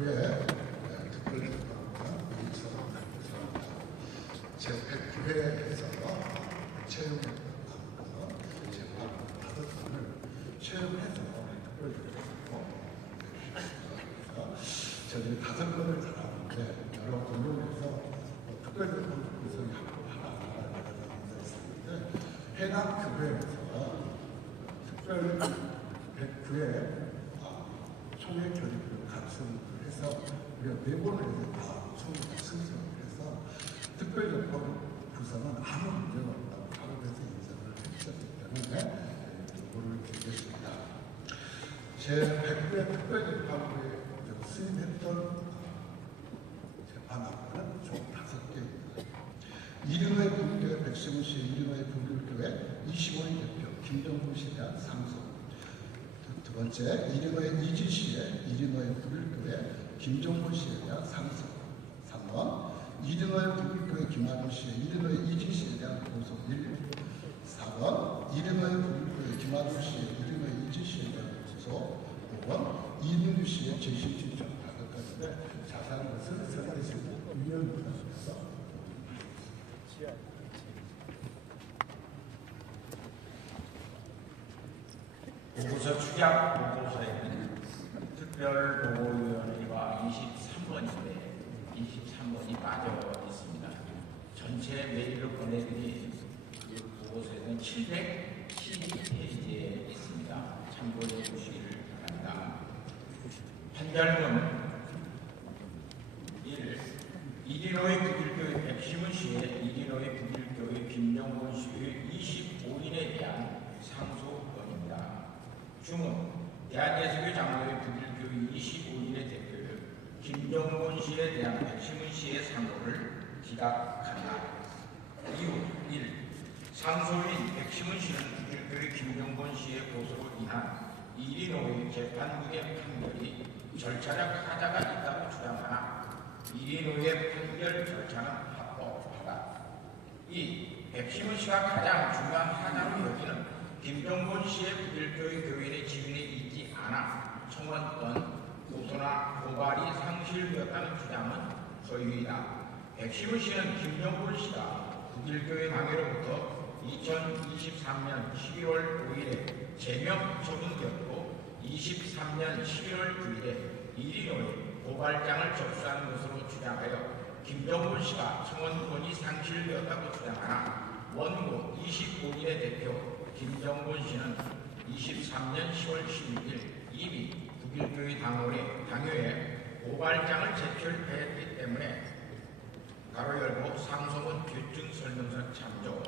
제109회 특별재판은 제109회에서 채용했던 재판 5건을 채용해서 특별재판으로 저희들이 5건을 달았는데 여러 공론에서 특별재판 구성이 하나하나 있었는데 해당 교회에서 특별 109회 총회 결의를 각성해서 우리가 4번을 해서 다 총회가 승선을 해서 특별재판 구성은 아무 문제가 없다고 하원에서 인정을 했었기 때문에 요구를 드리겠습니다. 제109회 특별재판부에 수임했던 재판학과는 총 5개입니다. 이른의 국교회 백승훈 씨, 이른의 국교회 25인 대표 김정훈 씨에 대한 상소. 두 번째, 이른의 이지 씨의 이른의 국교회 김정훈 씨에 대한 상소. 3번, 이른의 국교회 김한우 씨의 이른의 이지 씨에 대한 고소 1. 4번, 이른의 국교회 김한우 씨의 이른의 이지 씨에 대한 고소 5번, 이민규 씨의 재심 신청 5건인데 자세한 것을 설계시고 위원님께서 보고서 축약 보고서에는 특별보고위원회가 23번인데 23번이 빠져 있습니다. 전체 메일로 보내드린 그 보고서에는 712페이지에 있습니다. 참고해 주시기를 바랍니다. 판결문 1. 이리노의 북일교회 백시문 씨의 이리노의 북일교회 김정곤 씨의 25인에 대한 상소건입니다. 주문, 대한예수교 장로회 북일교회 25인의 대표 김정곤 씨에 대한 백시문 씨의 상고를 기각한다. 이유 1. 상소인 백시문 씨는 북일교회 김정곤 씨의 고소로 인한 이리노의 재판부의 판결이 절차적 하자가 있다고 주장하나 이리노의 판결 절차는 합법하다. 2. 백시문 씨가 가장 중요한 하자로 여기는 김정곤 씨의 북일교회 교인의 지위에 있지 않아 청원권 고소나 고발이 상실되었다는 주장은 허위이다. 백시문 씨는 김정곤 씨가 북일교회 강요로부터 2023년 11월 5일에 제명 처분되었고 23년 11월 9일에 이리노에 고발장을 접수한 것으로 주장하여 김정곤 씨가 청원권이 상실되었다고 주장하나 원고 25인의 대표 김정곤 씨는 23년 10월 16일 이미 북일교회 당회에 고발장을 제출했기 때문에 가로 열고 상소문 규증 설명서 참조.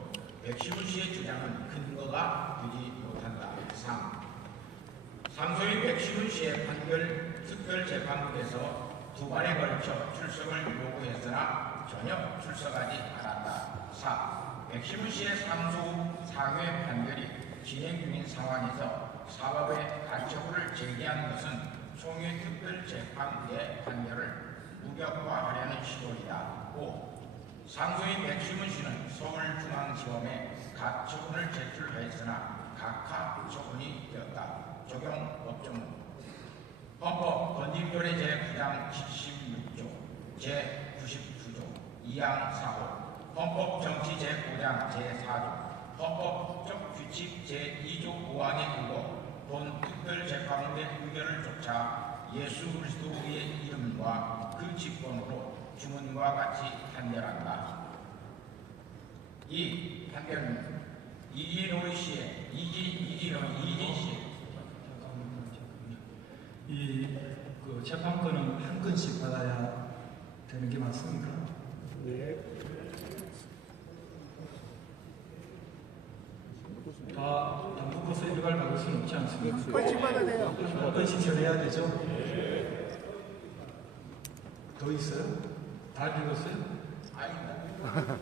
백시문 씨의 주장은 근거가 되지 못한다. 3. 상소인 백시문 씨의 판결 특별재판국에서 2번에 걸쳐 출석을 요구했으나 전혀 출석하지 않았다. 4. 백시문 씨의 상소 상회 판결이 진행 중인 상황에서 사법의 간첩을 제기한 것은 총회 특별재판국의 판결을 무력화하려는 시도이다. 5. 상소인 백시문 씨는 서울중앙지검에 가처분을 제출했으나 각하 처분이 되었다. 적용 법조문 헌법 건립조례 제9장 76조 제99조 2항 4호 헌법정치 제5장 제4조 헌법적 규칙 제2조 5항에 의거 본 특별재판국의 의결을 쫓아 예수 그리스도의 이름과 그 직권으로 주문과 같이 판결한다. 2. 판결문 이진호 씨의 이진 씨 이 재판권은 한 건씩 받아야 되는 게 맞습니까? 네. 다 담보고소 일괄 받을 수는 없지 않습니까? 건씩 받아야 돼요. 한 건씩 전해야 되죠? 더 있어요? 다 읽었어요? 아닙니다.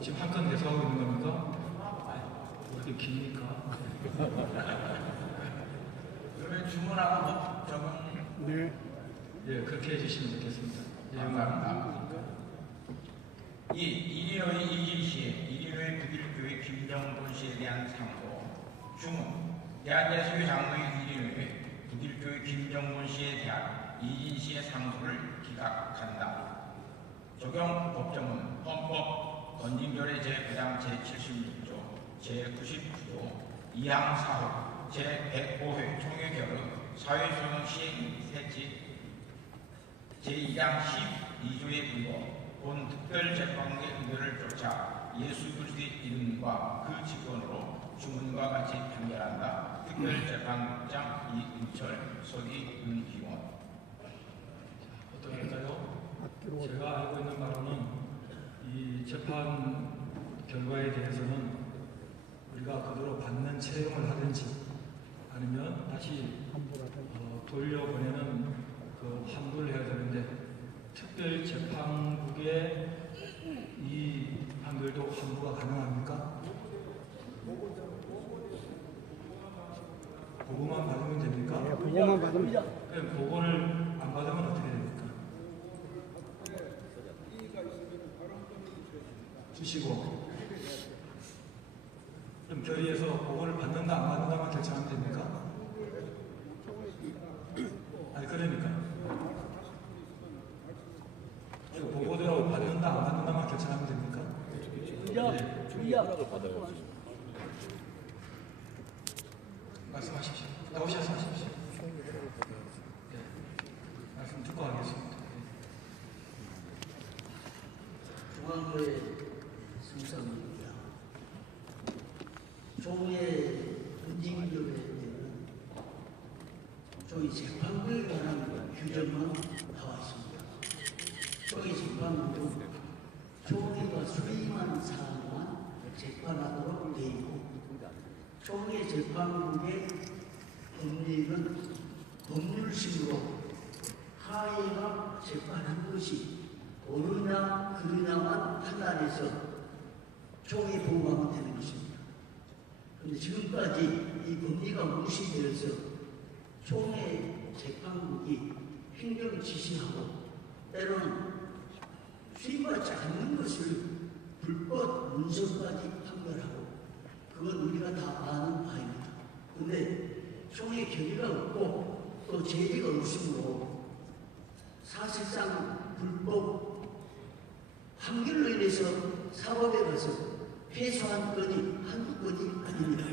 지금 한 건 대소하고 있는 겁니까? 왜 이렇게 깁니까? 그러면 주문하고 뭐 적용 네. 예, 그렇게 해주시면 좋겠습니다. 예, 감사합니다. 2. 이리노의 이진 씨의 이리노의 북일교회 김정곤 씨에 대한 상소. 주문. 대한예수교 장로의 이리노의 북일교회 김정곤 씨에 대한 이진 상소를 기각한다. 적용 법정은 헌법 건진결의 제9장 제76조 제99조 2항 4호 제105회 총회결의 사회소송 시행 세칙 제2장 12조에 불러 본 특별재판국의 의견을 쫓아 예수 그리스도의 이름과 그 직권으로 주문과 같이 판결한다. 특별재판국장 이은철, 서기 은기원. 어떠할까요? 제가 알고 있는 바로는 이 재판 결과에 대해서는 우리가 그대로 받는 채용을 하든지 아니면 다시 돌려보내는 그 환불을 해야 되는데 특별재판국의 이 판결도 환부가 가능합니까? 보고만 받으면 됩니까? 네, 보고만 받으면 그럼 보고를 안 받으면 어떻게 됩니까? 주시고 그럼 결의에서 보고를 받는다 안 받는다만 결정하면 됩니까? 아니 그러니까 그 보고대로 받는다 안 받는다만 결정하면 됩니까? 말씀하십시오. 나오셔서 하십시오. 네. 말씀 듣고 하겠습니다. 중앙교회 성삼입니다. 종의 군진교회에는 종의 재판부에 관한 규정만 나와 있습니다. 종의 재판부는 종의가 수임한 사안만 재판하도록 되어 있고 종의 재판국의 법리는 법률심으로 하해가 재판한 것이 옳으냐 그르냐만 판단해서 총에 보고하면 되는 것입니다. 그런데 지금까지 이 법리가 무시되어서 총회 재판국이 행정 지시하고 때로는 수임받지 않는 것을 불법 문서까지 판결하고 그건 우리가 다 아는 바입니다. 그런데 총회 결의가 없고 또 제재가 없으므로 사실상 불법 판결로 인해서 사법에 가서 패소한 건이 한두 건이 아닙니다.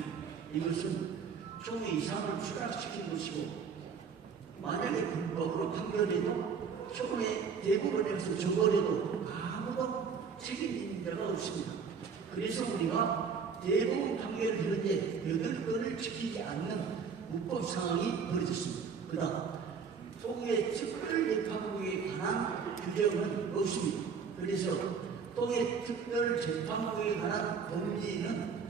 이것은 총회 이상을 추락시킨 것이고 만약에 불법으로 판결해도 총회 대법원에서 저버려도 아무도 책임지는 데가 없습니다. 그래서 우리가 대법원 판결을 했는데 8건을 지키지 않는 불법 상황이 벌어졌습니다. 그 다음 총회 특별재판국에 관한 규정은 없습니다. 그래서 총회 특별재판국에 관한 법리는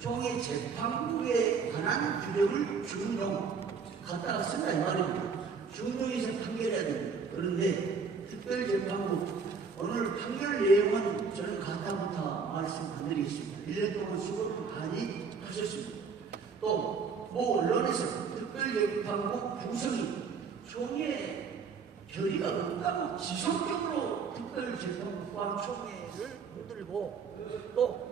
총회 재판국에 관한 규정을 준용 갖다가 쓴다 이 말입니다. 준용해서 판결해야 됩니다. 그런데 특별재판국 오늘 판결 내용은 저는 간단부터 말씀 안 드리겠습니다. 1년 동안 수고를 많이 하셨습니다. 또 뭐 언론에서 특별재판국 구성이 총회 결의가 없다고 지속적으로 특별재판국과 총회를 흔들고 또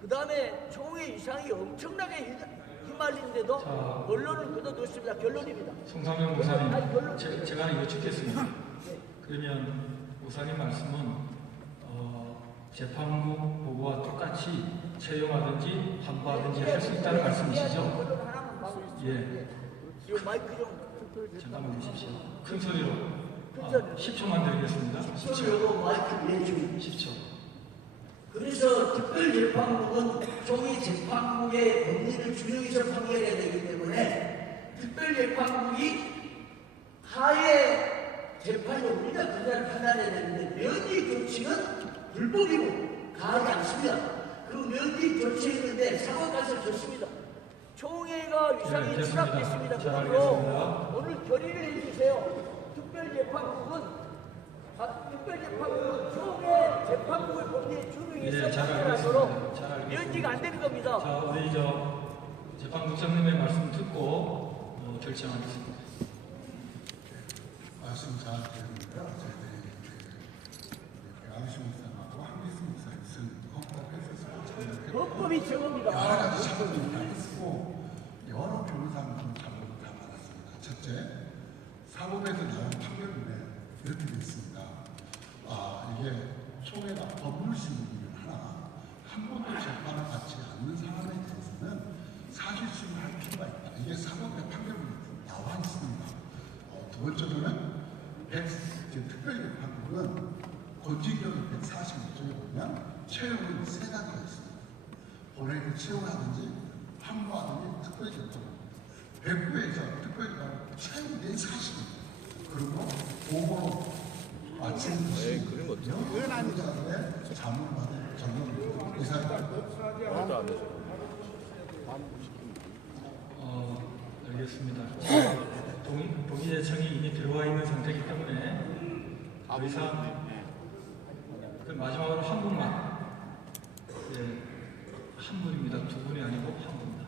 그 다음에 총회 이상이 엄청나게 휘말리는데도 언론을 걷어놓습니다. 결론입니다. 송상현 목사님, 제가 여쭙겠습니다. 그러면 목사님 말씀은 재판국 보고와 똑같이 채용하든지 환부하든지 할 수 있다는 말씀이시죠? 예. 이 마이크 좀 잠깐만 주십시오. 큰 소리로. 큰 소리로. 10초만 드리겠습니다. 10초. 소리로 마이크 내주면 10초. 그래서 특별재판국은 종이 재판국의 법리를 준용해서 판결해야 되기 때문에 특별재판국이 하에 재판이 우리가 그날 판단해야 되는데 면죄 조치는 불법이고 가하지 않습니다. 그 면죄 조치했는데 사고 가서 졌습니다. 총회가 위상이 네, 추락됐습니다. 잘 그러므로 알겠습니다. 오늘 결의를 해주세요. 특별재판국은 총회 재판국의 법리에 준용해서 네, 잘 판결하도록 알겠습니다. 잘 알겠습니다. 면죄가 안 되는 겁니다. 자, 우리 재판국장님의 말씀 듣고 결정하겠습니다. 말씀 잘 드립니다. 저희들이 양심 목사님하고 한기수 목사님 쓴 헌법에서 헌법이 최고입니다. 여러 가지 자료를 다 쓰고 여러 변호사님 자료를 다 받았습니다. 첫째, 사법에서 나온 판결문에 이렇게 됐습니다. 이게 총회가 법률심의를 하나 한 번도 재판을 받지 않는 사람에 대해서는 사실심을 할 필요가 있다. 이게 사법의 판결문에 나와 있습니다. 두 번째로는 특별재판국은 권직경이 145조에 보면 채용은 세 가지가 있습니다. 본회의를 채용하든지 환부하든지 특별재판국. 109에서 특별재판국 채용된 사실입니다. 그리고 보고로 마친 것이 변호사들의 자문을 받은 전문 의사입니다. 알겠습니다. 동의 제청이 이미 들어와 있는 상태이기 때문에 더 이상 마지막으로 한 분만, 한 분입니다. 두 분이 아니고 한 분입니다.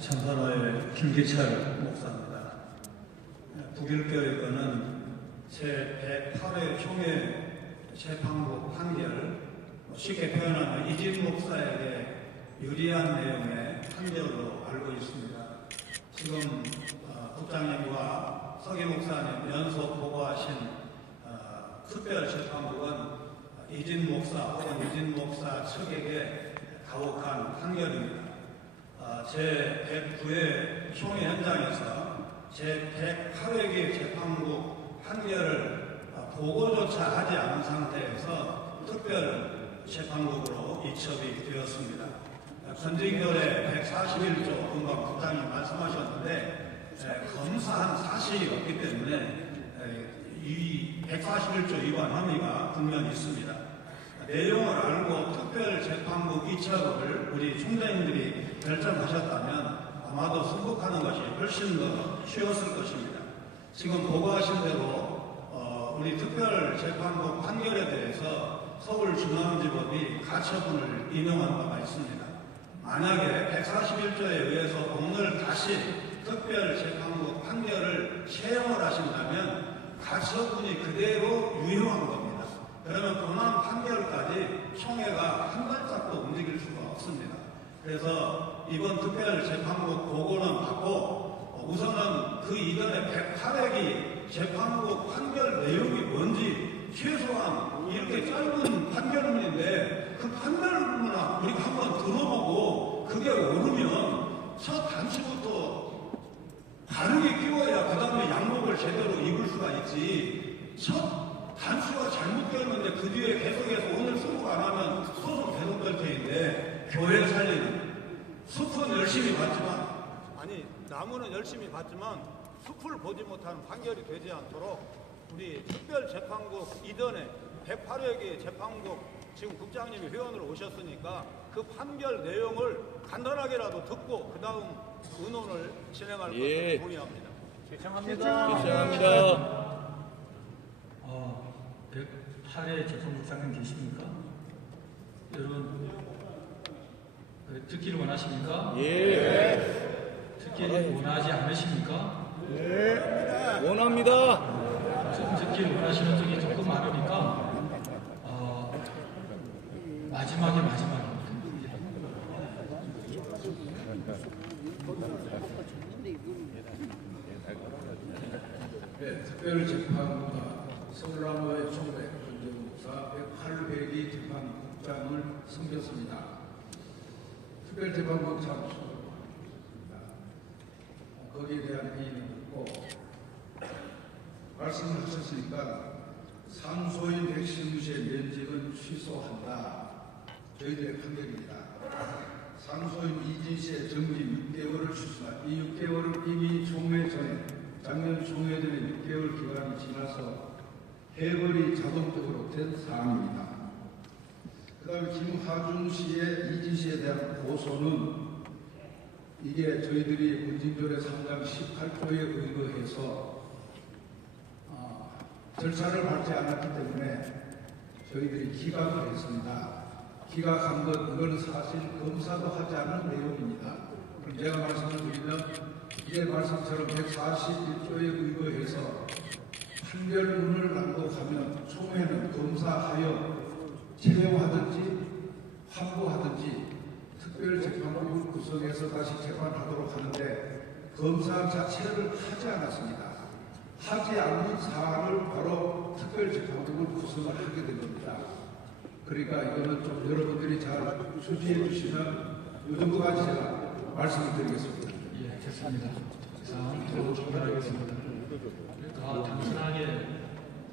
참선호의 김기철 목사입니다. 북일교회권은 제108회 총회 재판국 판결, 쉽게 표현하면 이진 목사에게 유리한 내용의 판결로 알고 있습니다. 지금 국장님과 서기 목사님 연속 보고하신 특별재판국은 이진 목사 혹은 이진 목사 측에게 가혹한 판결입니다. 제109회 총회 현장에서 제108회기 재판국 판결을 보고조차 하지 않은 상태에서 특별재판국으로 이첩이 되었습니다. 건진결의 141조 금방 국장님 말씀하셨는데 검사한 사실이 없기 때문에 이 141조 위반 혐의가 분명히 있습니다. 내용을 알고 특별재판국 이첩을 우리 총장님들이 결정하셨다면 아마도 승복하는 것이 훨씬 더 쉬웠을 것입니다. 지금 보고하신 대로 우리 특별재판국 판결에 대해서 서울중앙지법이 가처분을 인용한 바가 있습니다. 만약에 141조에 의해서 오늘 다시 특별재판국 판결을 채용을 하신다면 가처분이 그대로 유효한 겁니다. 그러면 본안 판결까지 총회가 한 발짝도 움직일 수가 없습니다. 그래서 이번 특별재판국 보고는 받고 우선은 그 이전에 108회기 재판국 판결 내용이 뭔지 최소한 이렇게 짧은 판결문인데 그 판결문을 우리가 한번 들어보고 그게 옳으면 첫 단추부터 바르게 끼워야 그 다음에 양복을 제대로 입을 수가 있지. 첫 단추가 잘못되었는데 그 뒤에 계속해서 오늘 승부 안 하면 소송 계속될 테인데 교회 살리는 숲은 열심히 봤지만 나무는 열심히 봤지만 숲을 보지 못하는 판결이 되지 않도록 우리 특별재판국 이전에 108회기 재판국 지금 국장님이 회원으로 오셨으니까 그 판결 내용을 간단하게라도 듣고 그 다음 의논을 진행할 것을 동의합니다. 시청합니다. 108회 재판국장님 계십니까? 여러분 듣기를 원하십니까? 듣기를 원하지 않으십니까? 원합니다. 듣기를 원하시는 쪽이 조금 많으니까 마지막입니다. 특별재판부가 서울남부의 총회 권정목사 108회기 재판국장을 섬겼습니다. 특별재판국 장소 거기에 대한 회의는 없고 말씀을 하셨으니까 상소인 백신무시의 면직은 취소한다. 저희들의 판결입니다. 상소인 이진 씨의 정지 6개월을 취소한 이 6개월은 이미 총회 전에 작년 총회 전에 6개월 기간이 지나서 해벌이 자동적으로 된 사항입니다. 그 다음에 김하준 씨의 이진 씨에 대한 고소는 이게 저희들이 군진조례 3장 18조에 의거해서 절차를 밟지 않았기 때문에 저희들이 기각을 했습니다. 기각한 것, 이거는 사실 검사도 하지 않은 내용입니다. 그럼 제가 말씀을 드리면 이제 말씀처럼 141조에 의거해서 판결문을 낭독하면 총회는 검사하여 채용하든지 환부하든지 특별재판국을 구성해서 다시 재판하도록 하는데 검사 자체를 하지 않았습니다. 하지 않는 사안을 바로 특별재판국을 구성을 하게 된 겁니다. 그러니까 이거는 좀 여러분들이 잘 주지해 주시면 이 정도까지 제가 말씀을 드리겠습니다. 예, 됐습니다. 자, 종결하겠습니다. 더 단순하게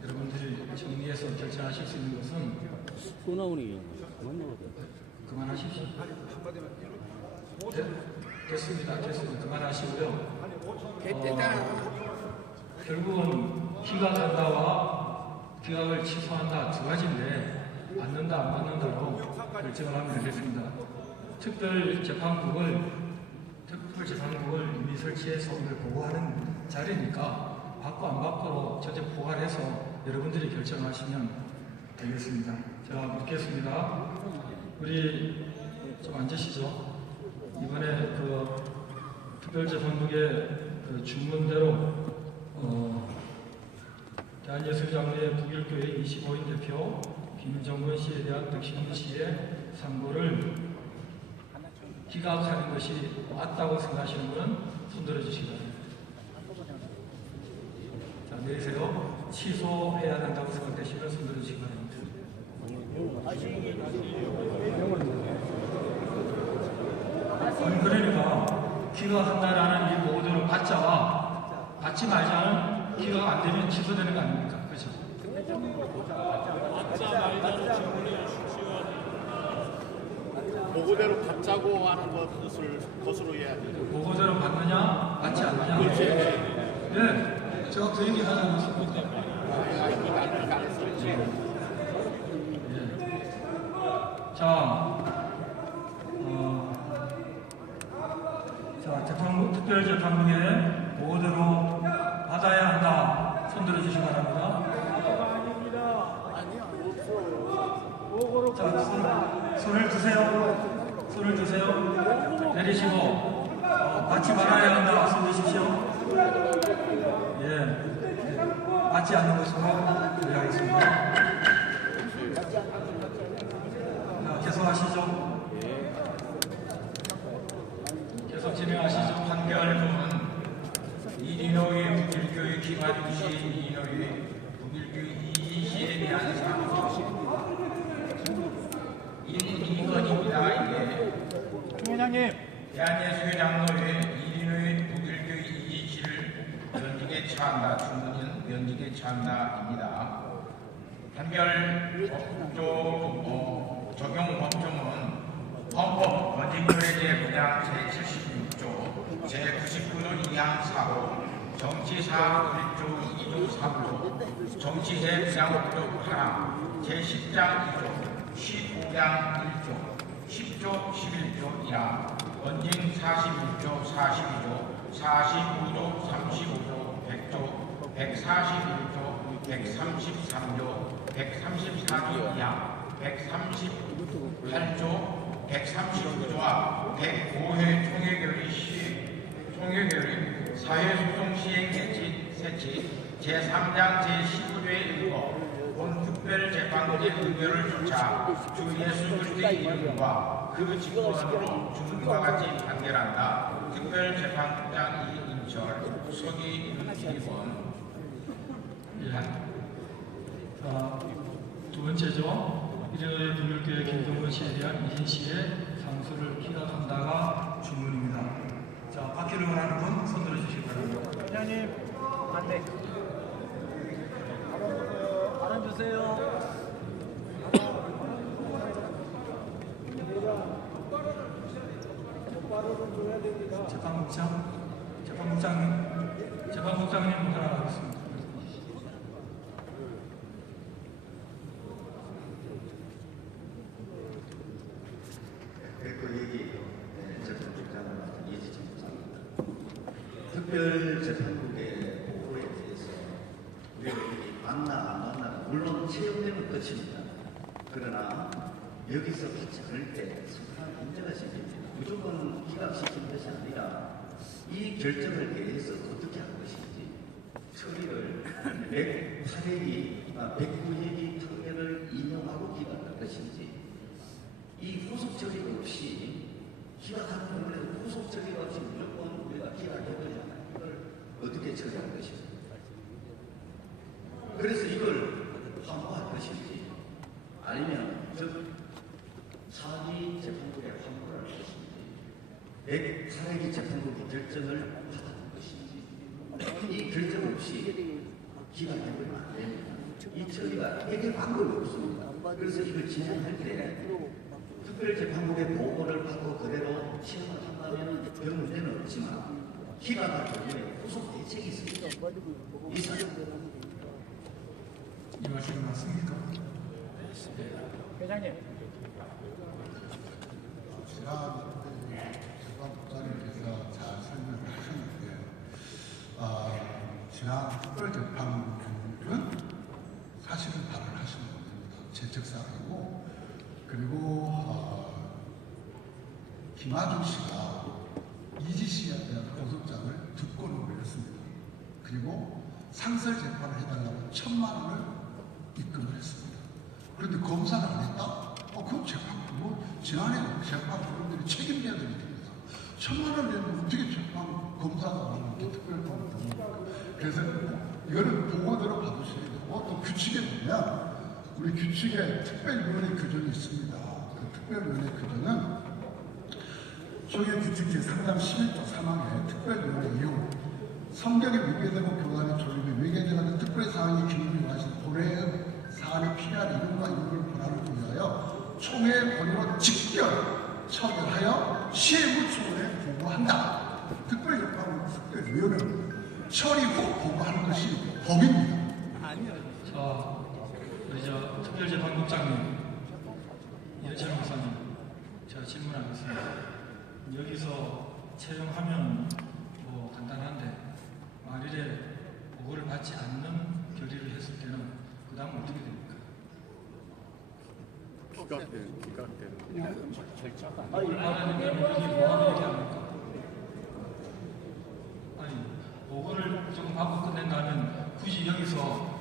여러분들이 정리해서 결정하실 수 있는 것은 또 나오네. 그만 나오자. 그만하십시오. 네, 됐습니다. 그만하시고요. 결국은 기각한다와 기각을 취소한다 두 가지인데 받는다 안 받는다로 결정을 하면 되겠습니다. 특별재판국을 이미 설치해서 오늘 보고하는 자리니까 받고 안 받고로 전체 포괄해서 여러분들이 결정하시면 되겠습니다. 자, 묻겠습니다. 우리 좀 앉으시죠. 이번에 그 특별재판국의 그 주문대로 대한예술장로회 북일교회 25인 대표 김정근 씨에 대한 덕심훈 씨의 상고를 기각하는 것이 맞다고 생각하시는 분은 손들어 주시기 바랍니다. 자, 내리세요. 취소해야 된다고 생각되시면 손들어 주시기 바랍니다. 아니, 그러니까 기각한다라는 이 모두를 받자와 받지 말자는 기각 안 되면 취소되는 거 아닙니까? 그렇죠? 보고대로 받자고 하는 것을 것으로 해야 돼. 보고대로 받느냐, 받지 않느냐. 그렇지. 예, 제가 그 얘기 하자고 했습니다. 예. 특별재판국에 보고대로 받아야 한다. 손들어 주시기 바랍니다. 자, 손을 드세요. 손을 드세요. 내리시고 받지 말아야 한다. 손 드십시오. 예, 받지 않는 것으로 준비하겠습니다. 자, 계속하시죠. 계속 진행하시죠. 판결금은 이인호의 북일교회 기관 시 이인호의 북일교회 이시에 대한 상소 이건입니다. 이게 회장님. 대한예술장로회 이인호의 북일교회 이시를 면직에 처한다. 주문은 면직에 처한다입니다. 판결 적용 법조문은 헌법 건진거래제 분양 제76조 제99조 2항 4호 정치사항 1조 2조 3호 정치제 분양법조 8항 제10장 2조 15장 1조 10조 11조 1항 건진 41조 42조 45조 35조 100조 141조 133조 134조 2항 138조 139조와 105회 총회결의 사회소송 시행 세치 제3장 제15조의 일거 본 특별재판국의 의결을 조차 주 예수그리스도의 이름과 그 직권으로 주문과 같이 판결한다. 특별재판국장 이인철 서기 1번. 자, 두 번째죠. 이인호의 북일교회 김정근 씨에 대한 이인 씨의 상소를 기각한다가 주문입니다. 자, 받기를 원하는 분 손들어 주시기 바랍니다. 회장님. 반대. 발언 주세요. 재판국장님 하나 하겠습니다. 재판국장은 이해지지 못합니다. 특별재판국의 보고에 대해서 우리가 맞나 안 맞나 물론 체험되면 끝입니다. 그러나 여기서 받지 않을 때 성탄 문제가 생깁니다. 무조건 기각시킨 것이 아니라 이 결정을 대해서 어떻게 할 것인지 처리를 109회기 판결을 인용하고 기각할 것인지 이 후속 처리가 없이 기각하는 부분에 104기 재판국의 결정을 받아낸 것인지 이 결정 없이 기각되면 안 됩니다. 이 처리가 해결 방법이 없습니다. 그래서 이걸 진행할 때 특별재판국의 보고를 받고 그대로 시행을 한다면 별 문제는 없지만 기각할 경우에 후속 대책이 있습니다. 이 사정 이 말씀이 맞습니까? 회장님. 지난 재판국장님께서 잘 설명을 하셨는데 지난 특별재판국은 사실은 발언하신 겁니다. 재책사항이고 그리고 김하중 씨가 이지 씨에 대한 고소장을 득권을 올렸습니다. 그리고 상설 재판을 해달라고 1,000만 원을 입금을 했습니다. 그런데 검사는 안 했다? 그럼 재판부, 지난해 재판부원들이 책임져야 됩니다. 1,000만 원 내면 어떻게 검사가 이렇게 특별법을 됩니까? 그래서 이거는 보고대로 받으셔야 되고 또 규칙에 보면 우리 규칙에 특별위원회 규정이 있습니다. 그 특별위원회 규정은 조계 규칙 제3장 11조 3항에 특별위원회 이후 성격이 위배되고 교단의 조립이 외계적인 특별 사항이 기능을 하신 본회의 사안이 필요한 이름과 이유를 권한을 위하여 총회의 권위로 직결 처결하여 시행부총회에 보고한다. 특별재판국 특별위원회는 처리 후 보고하는 것이 법입니다. 자, 우리 특별재판국장님, 이현철 목사님, 제가 질문하겠습니다. 여기서 채용하면 뭐 간단한데 만일에 보고를 받지 않는 결의를 했을 때는 그 다음 어떻게 됩니까? 보고를 받았는데 여기 뭐하러 얘기합니까? 아니, 보고를 조금 받고 끝낸다면 굳이 여기서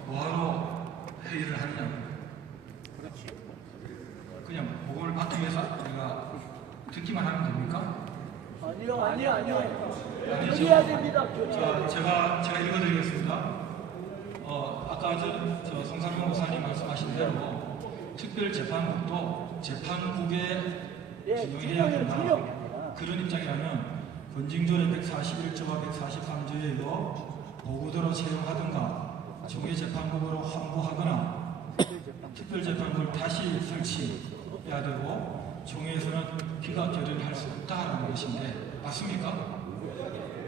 뭐하러 회의를 하느냐고요. 그냥 보고를 받기 위해서 우리가 듣기만 하면 됩니까? 아니요. 아니죠. 교리해야 됩니다. 자, 제가 읽어드리겠습니다. 아까 저 성상용 목사님 말씀하신 대로 특별재판국도 재판국에 진용해야 된다. 그런 입장이라면 권징조례 141조와 143조에 의거 보고대로 채용하든가 종회재판국으로 환부하거나 특별재판국을 다시 설치해야 되고 종회에서는 기각 결의를 할 수 없다라는 것인데 맞습니까?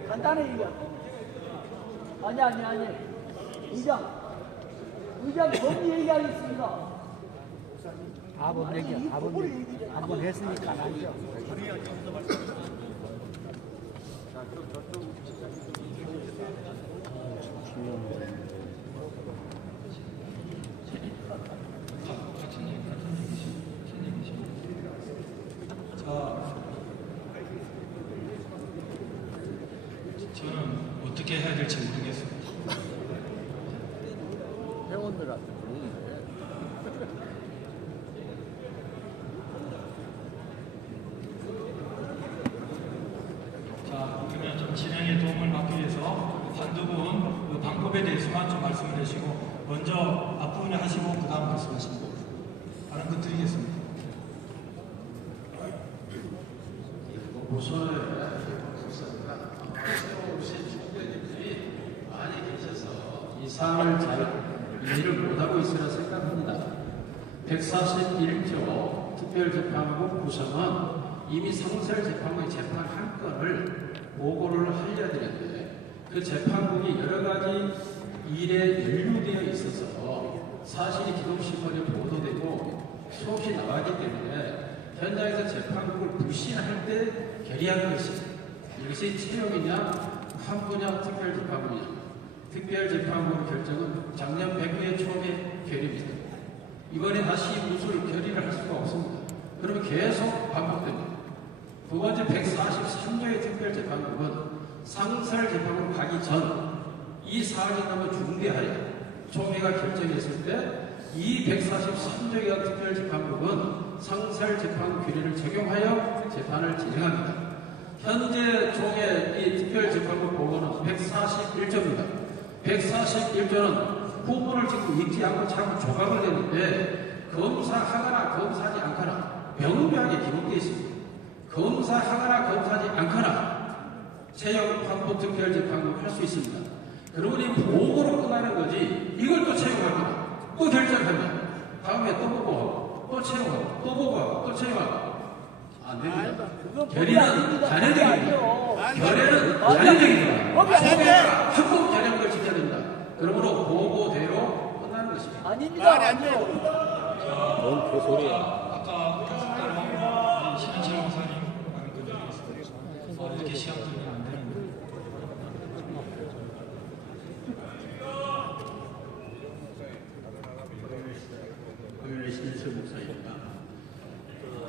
간단히 얘기합니다. 아니. 의장 법리 얘기하겠습니다. 아범 얘기 한번 했으니까 알죠. 저는 어떻게 해야 될지 모르겠습니다. 회원들한테 자, 그러면 좀 진행에 도움을 받기 위해서 한두 분 그 방법에 대해서만 좀 말씀을 해주시고 먼저 앞부분에 하시고 그 다음 말씀하시는 거예요. 다른 것 드리겠습니다. 우선에 오신 총대님들이 많이 계셔서 이 사안을 잘 이해를 못하고 있으라 생각합니다. 141조 특별재판국 구성은 이미 상설재판국의 재판 한 건을 보고를 하려야 되는데 그 재판국이 여러 가지 일에 연루되어 있어서 사실이 기동신문에 보도되고 속이 나가기 때문에 현장에서 재판국을 불신할 때 결의한 것이 이것이 채용이냐 환부냐 특별재판국이냐. 특별재판국 결정은 작년 100회 초에 결의입니다. 이번에 다시 무술 결의를 할 수가 없습니다. 그러면 계속 반복됩니다. 두 번째 143조의 특별재판국은 상설재판국 가기 전 이 사안이 너무 중대하여 총회가 결정했을 때 이 143조의 특별재판국은 상설재판국 규례를 적용하여 재판을 진행합니다. 현재 총회 이 특별재판국 보고는 141조입니다. 141조는 부분을 지금 읽지 않고 자꾸 조각을 했는데 검사하거나 검사하지 않거나 명백하게 기록되어 있습니다. 검사하거나 검사하지 않거나 채용 반복 특별 재판국 할 수 있습니다. 그러면 이 보고로 끝나는 거지 이걸 또 채용할 거다. 또 결정한다. 다음에 또 보고하고 또 채용하고 또 보고하고 또 결의는 단회적입니다. 결의는 단회적입니다. 한국 결의를 지켜야 된다. 그러므로 보고대로 끝나는 것입니다. 아닙니다. 뭔 개소리야. 아까 말씀대로 신현철 목사님 이렇게 시험 들면 안 되는데. 신현철 목사입니다.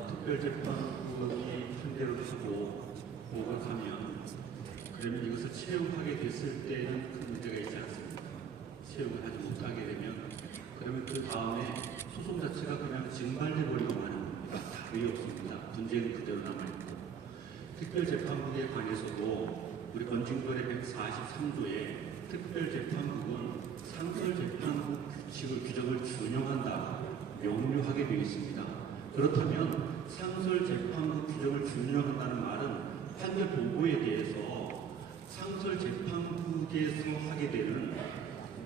특별재판국이 판결을 쓰고 보고하면 그러면 이것을 채용하게 됐을 때는 큰 문제가 있지 않습니다. 채용을 하지 못하게 되면 그러면 그 다음에 소송 자체가 그냥 증발돼 버리고 마는 겁니다. 답이 없습니다. 문제는 그대로 남아있고 특별재판국에 관해서도 우리 건진거래 143조에 특별재판국은 상설재판국 규칙을 규정을 준용한다 명료하게 되어 있습니다. 그렇다면 상설재판국 규정을 준용한다는 말은 판결 보고에 대해서 상설재판국에서 하게 되는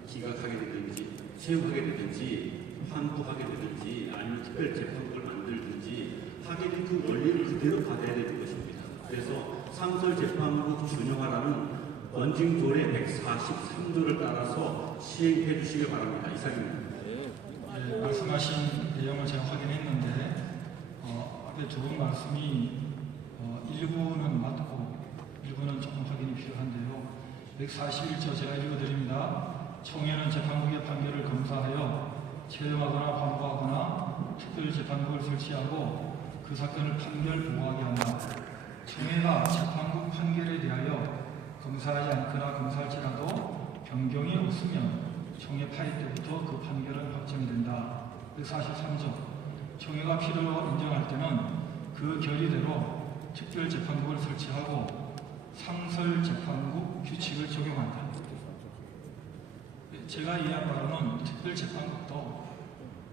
기각하게 되든지 채용하게 되든지 환부하게 되든지 아니면 특별재판국을 만들든지 하게 된 그 원리를 그대로 받아야 되는 것입니다. 그래서 상설재판국 준용하라는 건진조례 143조를 따라서 시행해 주시기 바랍니다. 이상입니다. 예, 말씀하신 내용을 제가 확인했는데 앞에 두 분 말씀이 일부는 맞고 일부는 조금 확인이 필요한데요. 141조 제가 읽어드립니다. 총회는 재판국의 판결을 검사하여 채용하거나 환부하거나 특별재판국을 설치하고 그 사건을 판결 보고하게 한다. 총회가 재판국 판결에 대하여 검사하지 않거나 검사할지라도 변경이 없으면 총회 파기 때부터 그 판결은 확정된다. 143조 총회가 필요로 인정할 때는 그 결의대로 특별재판국을 설치하고 상설재판국 규칙을 적용한다. 제가 이해한 바로는 특별재판국도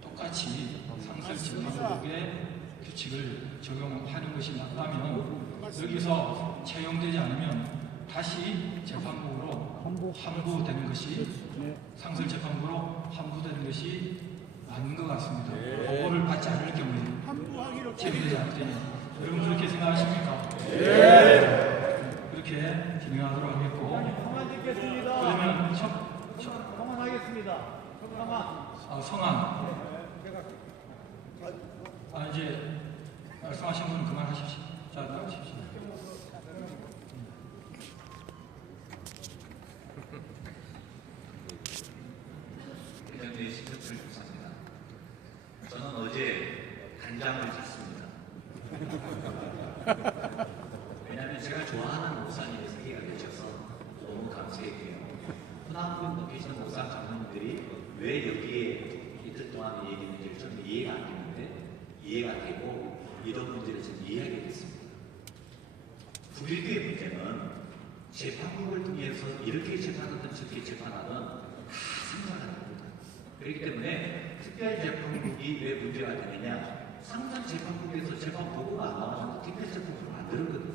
똑같이 상설재판국의 규칙을 적용하는 것이 맞다면 여기서 채용되지 않으면 다시 재판국으로 환부되는 것이 상설재판국으로 환부되는 것이 맞는 것 같습니다. 보고를 받지 않을 경우에 채용되지 않을 때는 여러분 그렇게 생각하십니까? 그렇게 진행하도록 하겠고 그러면 성안하겠습니다. 성안 이제 말씀하신 분은 그만하십시오. 자, 나가십시오. 회장님 신청을 감사합니다. 저는 어제 간장을 샀습니다. 왜냐하면 제가 좋아하는 목사님의 세계가 되셔서 너무 감사했고요. 흔한 계시는 목사 장로님들이 왜 여기에 이틀 동안 얘기했는지 좀 이해가 안 되는데 이해가 되고 이런 문제를 좀 이해하게 됐습니다. 불교의 문제는 재판국을 통해서 이렇게 재판하든 저렇게 재판하든 다 생각하는 겁니다. 그렇기 때문에 특별재판국이 왜 문제가 되느냐? 상설재판국에서 재판 보고가 안 나와서 특별재판국을 만들었거든요.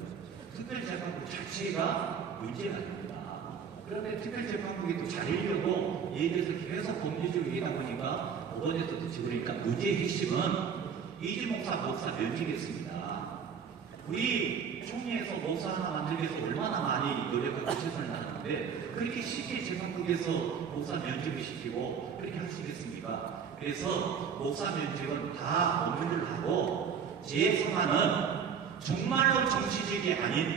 특별재판국 자체가 문제가 됩니다. 그런데 특별재판국이 또 잘하려고 예에 대해서 계속 법률적으로 얘기하다 보니까 법원에서도 지으니까 문제의 핵심은 이지목사 목사 면직했습니다. 우리 총리에서 목사 하나 만들기 위해서 얼마나 많이 노력하고 최선을 다하는데 그렇게 쉽게 재판국에서 목사 면직을 시키고 그렇게 할 수 있겠습니까? 그래서 목사 면직은 다 법률을 하고 제 성화는 정말로 정치적이 아닌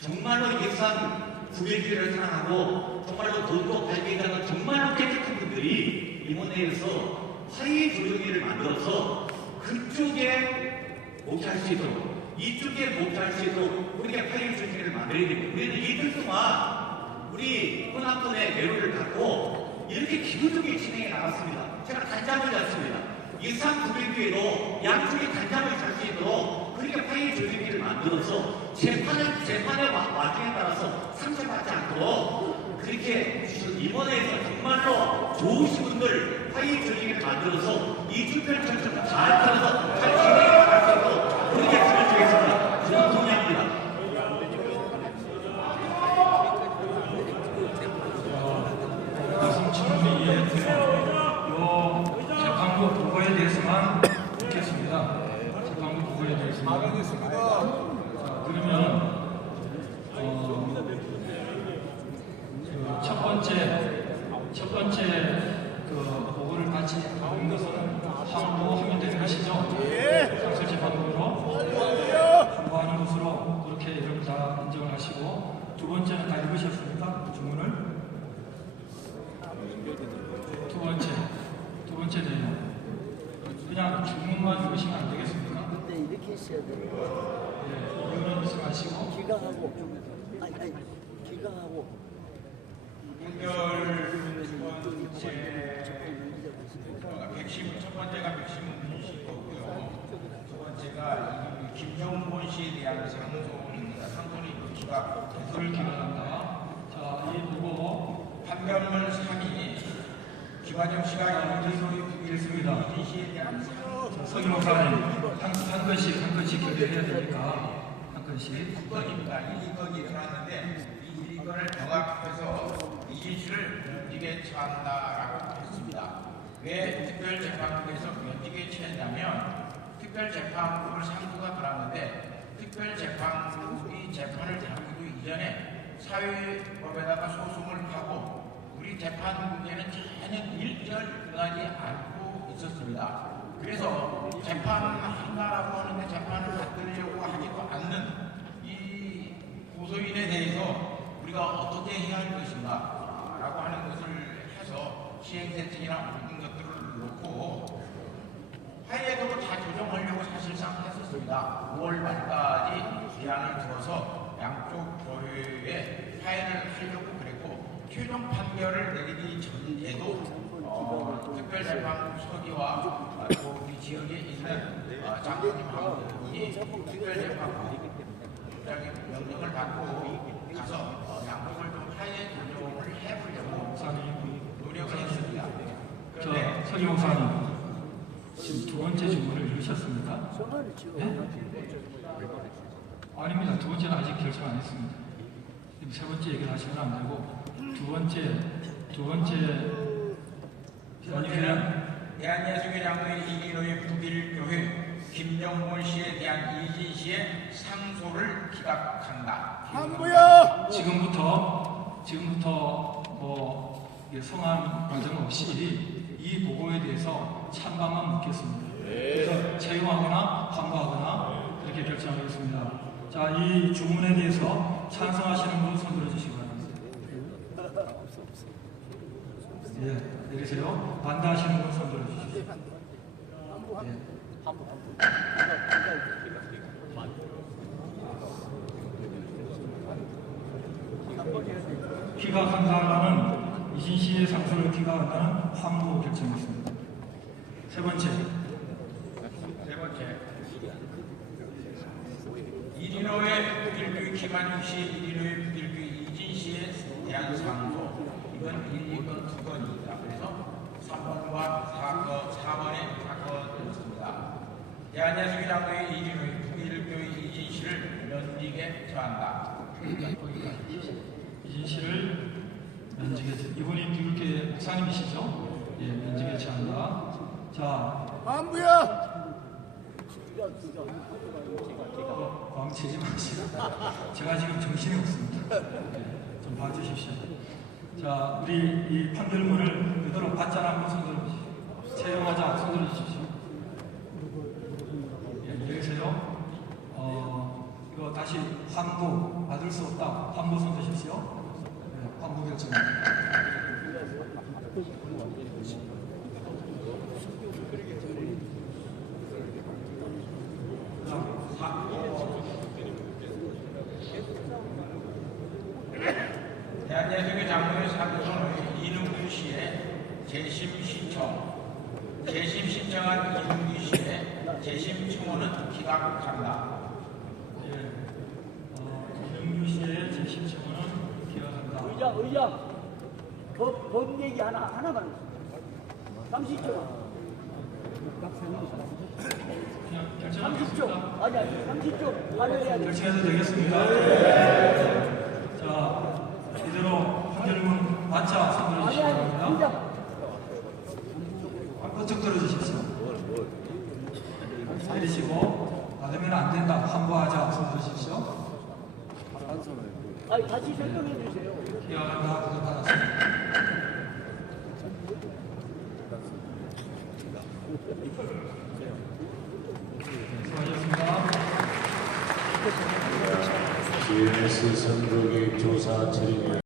정말로 일상 구별주의를 사랑하고 정말로 돈도 발견하는 정말로 깨끗한 분들이 임원회에서 화해 조정회를 만들어서 그쪽에 목회할 수 있도록 이쪽에 목회할 수 있도록 우리가 화해 조정회를 만들어야 되고 우리는 이틀 동안 우리 혼합군의 배로를 받고 이렇게 기구적인 진행해 나갔습니다. 제가 간장을 잤습니다. 일상 구별주의로 양쪽에 간장을 잘 수 있도록 그렇게 화해 조정회를 만들어서 재판의 와중에 따라서 상처받지 않도록 그렇게 이번에서 정말로 좋으신 분들 화해 조정회를 만들어서 이주별 절차를 잘 따라서 잘 진행해 나갈 수 있도록 그렇게 했으면 좋겠습니다. 저는 동의합니다. 그러면 첫 번째 그 보고를 같이 하는 것은 항고하면 되는 것이죠. 상설 재판부로 항고하는 것으로 그렇게 여러분 다 인정을 하시고, 두 번째는 다 읽으셨습니까? 주문을? 두 번째 내용. 그냥 주문만 읽으시면 안 되겠습니까? 근데 이렇게 했어야 돼. 네, 이유는 말씀하시고. 기강하고 기강하고 판결 첫 번째가 백심문 씨거고요. 두 번째가 김정곤 씨에 대한 상소입니다. 상소는 기각해서를 기각한다. 자, 이 보고 판결문 3이 김하정 씨가 이진소의 부기했습니다. 이진 씨에 대한 서기 목사님, 한 건씩 결정해야 되니까 한 건씩. 9건입니다. 1, 2건이 들어왔는데 이 1건을 병합해서 이진 씨를 면직에 처한다라고 했습니다. 왜 특별재판국에서 면직에 처했냐면 특별재판국을 상부가 들어왔는데 특별재판국이 재판을 다루기도 이전에 사회법에다가 소송을 하고 우리 재판국에는 전혀 일절하지 않고 있었습니다. 그래서 재판한다라고 하는데 재판을 받으려고 하지도 않는 이 고소인에 대해서 우리가 어떻게 해야 할 것인가 라고 하는 것을 해서 시행세칙이나 모든 것들을 놓고 화해도 다 조정하려고 사실상 했었습니다. 5월 말까지 기한을 두어서 양쪽 교회에 화해를 하려고 그랬고, 최종 판결을 내리기 전에도 특별재판국 서기와 우리 지역에 있는 장로님이 특별재판국 명령을 받고 가서 양쪽을 좀 화해 조정을 해보려고 노력을 했습니다. 그런데 서기 목사님, 지금 두 번째 주문을 읽으셨습니까? 네? 아닙니다. 두 번째는 아직 결정 안 했습니다. 지금 세 번째 얘기를 하시면 안 되고, 두 번째 대한예수교 장로의 이기로의 북일교회 김정곤 씨에 대한 이진 씨의 상소를 기각한다. 항부야! 지금부터 뭐 성함 과정 없이 이 보고에 대해서 찬반만 묻겠습니다. 그래서 채용하거나 항고하거나 이렇게 결정하겠습니다. 자, 이 주문에 대해서 찬성하시는 분 손 들어주시기 바랍니다. 예. 내리세요. 반대하시는 분 손 들어주십시오. 예. 기각한다는 이진 씨의 상소를 기각한다는 항고 결정했습니다. 세 번째. 이진호의 북일교회 김한중 씨, 이진호의 북일교회 이진 씨에 대한 상소. 이건 1, 2건, 2건입니다. 그래서 3번과 4번의 사건이었습니다. 대한예수교 장로의 이진호의 북일교회 이진 씨를 면직에 처한다. 이진 씨를 면직에 이분이 북일교회 목사님이시죠? 예, 면직에 처한다. 자, 안부야. 광치지 마시고. 제가 지금 정신이 없습니다. 좀 봐주십시오. 자, 우리 이 판결문을 그대로 받지 않은 손 들어주십시오. 채용하자 손 들어주십시오. 예, 여기세요. 이거 다시 환부 받을 수 없다. 환부 손 드십시오. 네, 환부 결정입니다. 대한예수교 장로의 상소는 이능규 씨의 재심 신청한 이능규 씨의 재심 청원은 기각한다. 예, 이능규 씨의 재심 청원은 기각한다. 의자 법 얘기 하나만 30초. 그냥 30초. 아니 30초 발효해야 돼. 결정해도 되겠습니까? 자, 이대로 판결문 받자 손 들어주시기 바랍니다. 번쩍 들어주십시오. 내리시고 받으면 안 된다. 환부하자 손 들으십시오. 아니, 다시 설명해 주세요. 기가 간다 그거 받았습니다. 수고하셨습니다. GMS 선박의 조사 처리